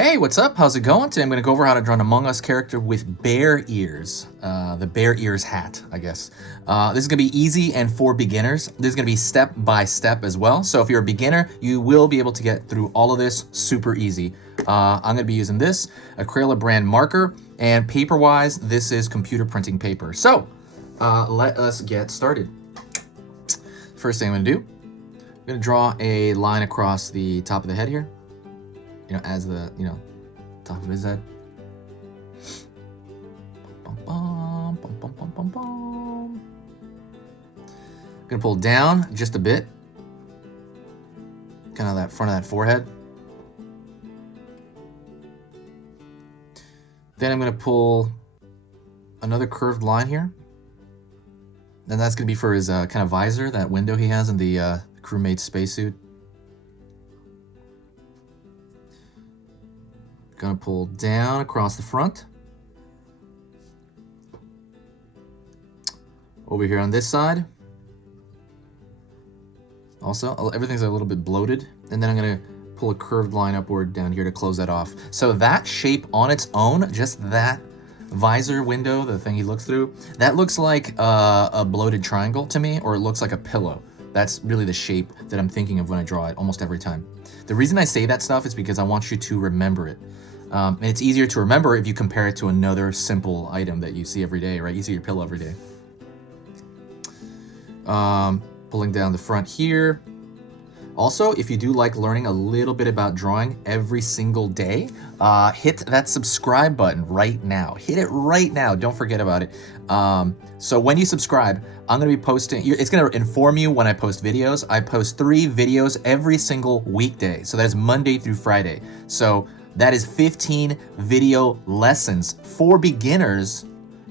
Hey, what's up? How's it going? Today I'm going to go over how to draw an Among Us character with bear ears. The bear ears hat, I guess. This is going to be easy and for beginners. This is going to be step by step as well. So if you're a beginner, you will be able to get through all of this super easy. I'm going to be using this, a Crayola brand marker, and paper-wise, this is computer printing paper. So let us get started. First thing I'm going to do, I'm going to draw a line across the top of the head here. As the, top of his head. Bum, bum, bum, bum, bum, bum, bum. Gonna pull down just a bit. Kind of that front of that forehead. Then I'm gonna pull another curved line here. And that's gonna be for his kind of visor, that window he has in the crewmate spacesuit. Gonna pull down across the front. Over here on this side. Also, everything's a little bit bloated. And then I'm gonna pull a curved line upward down here to close that off. So that shape on its own, just that visor window, the thing he looks through, that looks like a bloated triangle to me, or it looks like a pillow. That's really the shape that I'm thinking of when I draw it almost every time. The reason I say that stuff is because I want you to remember it. And it's easier to remember if you compare it to another simple item that you see every day, right? You see your pillow every day. Pulling down the front here. Also, if you do like learning a little bit about drawing every single day, hit that subscribe button right now. Hit it right now. Don't forget about it. So when you subscribe, I'm going to be posting, it's going to inform you when I post videos. I post 3 videos every single weekday. So that is Monday through Friday. So that is 15 video lessons for beginners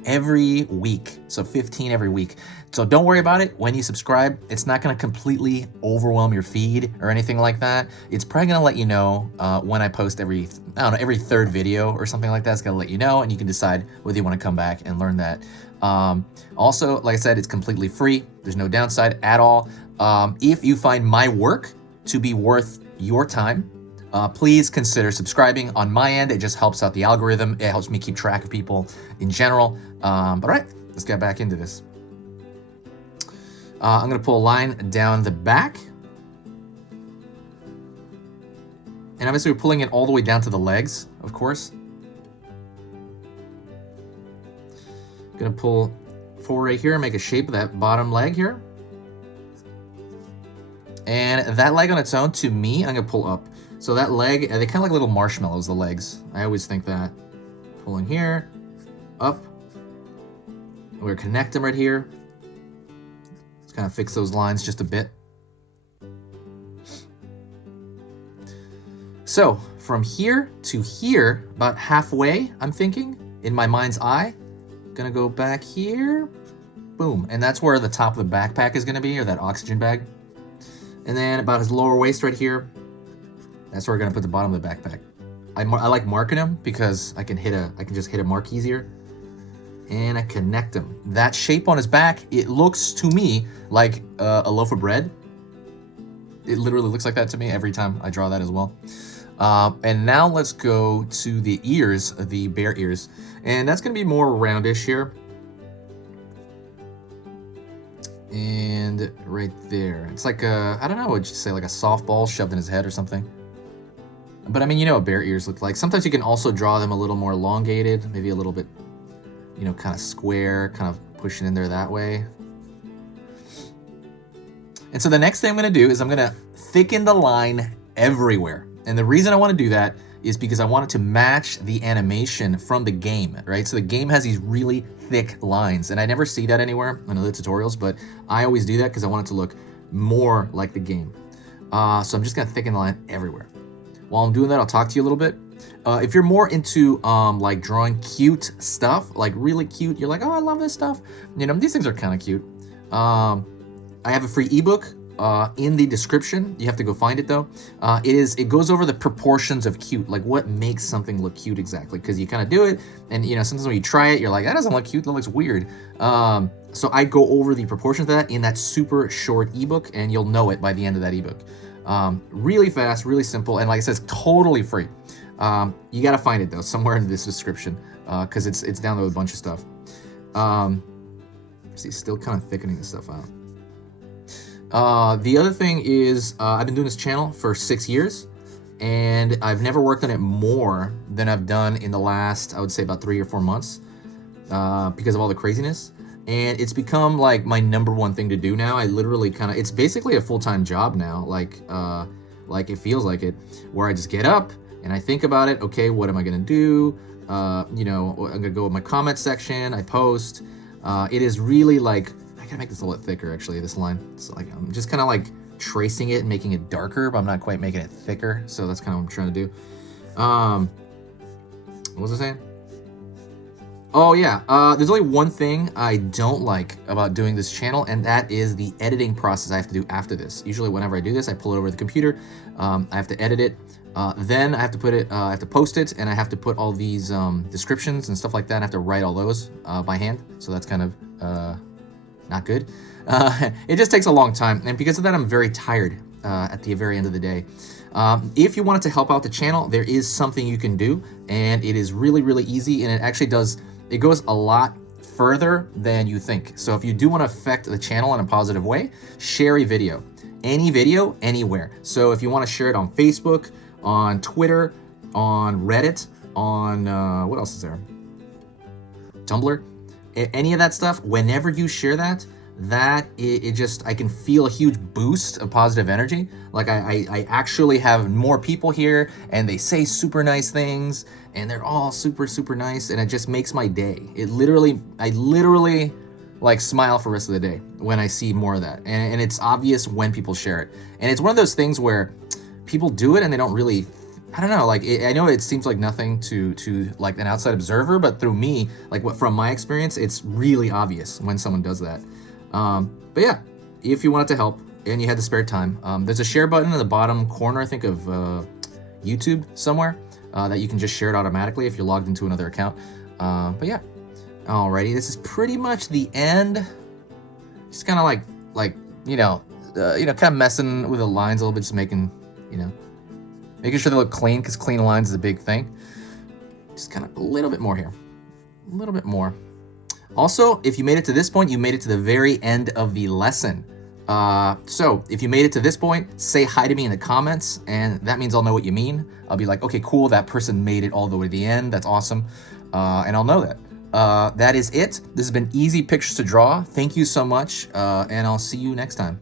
every week. So 15 every week. So don't worry about it. When you subscribe, it's not going to completely overwhelm your feed or anything like that. It's probably going to let you know when I post every third video or something like that. It's going to let you know, and you can decide whether you want to come back and learn that. Also, like I said, it's completely free. There's no downside at all. If you find my work to be worth your time, please consider subscribing. On my end, it just helps out the algorithm. It helps me keep track of people in general. But all right, let's get back into this. I'm going to pull a line down the back. And obviously we're pulling it all the way down to the legs, of course. Going to pull forward right here and make a shape of that bottom leg here. And that leg on its own, to me, I'm going to pull up. So that leg, they kind of like little marshmallows, the legs. I always think that. Pulling here, up. We're going to connect them right here. Let's kind of fix those lines just a bit. So from here to here, about halfway, I'm thinking, in my mind's eye. Gonna go back here. Boom. And that's where the top of the backpack is going to be, or that oxygen bag. And then about his lower waist right here. That's where we're gonna put the bottom of the backpack. I like marking them because I can just hit a mark easier, and I connect them. That shape on his back, it looks to me like a loaf of bread. It literally looks like that to me every time I draw that as well. And now let's go to the ears, the bear ears, and that's gonna be more roundish here. And right there, it's like I don't know, would you say like a softball shoved in his head or something? But I mean, you know what bear ears look like. Sometimes you can also draw them a little more elongated, maybe a little bit, kind of square, kind of pushing in there that way. And so the next thing I'm gonna do is I'm gonna thicken the line everywhere. And the reason I wanna do that is because I want it to match the animation from the game, right? So the game has these really thick lines, and I never see that anywhere in other tutorials, but I always do that because I want it to look more like the game. So I'm just gonna thicken the line everywhere. While I'm doing that, I'll talk to you a little bit. If you're more into like drawing cute stuff, like really cute, you're like, oh, I love this stuff. These things are kind of cute. I have a free ebook in the description. You have to go find it though. It goes over the proportions of cute, like what makes something look cute exactly, because you kind of do it, and sometimes when you try it, you're like, that doesn't look cute, that looks weird. So I go over the proportions of that in that super short ebook, and you'll know it by the end of that ebook. Really fast, really simple, and like I said, it's totally free. You got to find it though, somewhere in this description, because it's down with a bunch of stuff. See, still kind of thickening this stuff out. The other thing is, I've been doing this channel for 6 years, and I've never worked on it more than I've done in the last, I would say, about 3 or 4 months, because of all the craziness. And it's become like my #1 thing to do now. I literally it's basically a full-time job now. Like it feels like it, where I just get up and I think about it. Okay, what am I gonna do? You know, I'm gonna go with my comment section. I post. It is really like, I gotta make this a little thicker actually, this line. It's like, I'm just kind of like tracing it and making it darker, but I'm not quite making it thicker. So that's kind of what I'm trying to do. What was I saying? Oh yeah, there's only one thing I don't like about doing this channel, and that is the editing process I have to do after this. Usually whenever I do this, I pull it over the computer, I have to edit it, then I have to put it, I have to post it, and I have to put all these descriptions and stuff like that. I have to write all those by hand, so that's kind of not good. It just takes a long time, and because of that, I'm very tired at the very end of the day. If you wanted to help out the channel, there is something you can do, and it is really, really easy, and it actually goes a lot further than you think. So if you do want to affect the channel in a positive way, share a video. Any video, anywhere. So if you want to share it on Facebook, on Twitter, on Reddit, on, what else is there? Tumblr, any of that stuff, whenever you share that, I can feel a huge boost of positive energy. Like I actually have more people here, and they say super nice things, and they're all super, super nice, and it just makes my day. I literally like smile for the rest of the day when I see more of that. And it's obvious when people share it. And it's one of those things where people do it and they don't really, I don't know, like, I know it seems like nothing to like an outside observer, but through me, like from my experience, it's really obvious when someone does that. But yeah, if you wanted to help and you had the spare time, there's a share button in the bottom corner, I think, of YouTube somewhere, that you can just share it automatically if you're logged into another account. But yeah, alrighty, this is pretty much the end. Just kind of like kind of messing with the lines a little bit, just making sure they look clean, because clean lines is a big thing. Just kind of a little bit more here, a little bit more. Also, if you made it to this point, you made it to the very end of the lesson. So if you made it to this point, say hi to me in the comments, and that means I'll know what you mean. I'll be like, okay, cool, that person made it all the way to the end. That's awesome. And I'll know that. That is it. This has been Easy Pictures to Draw. Thank you so much, and I'll see you next time.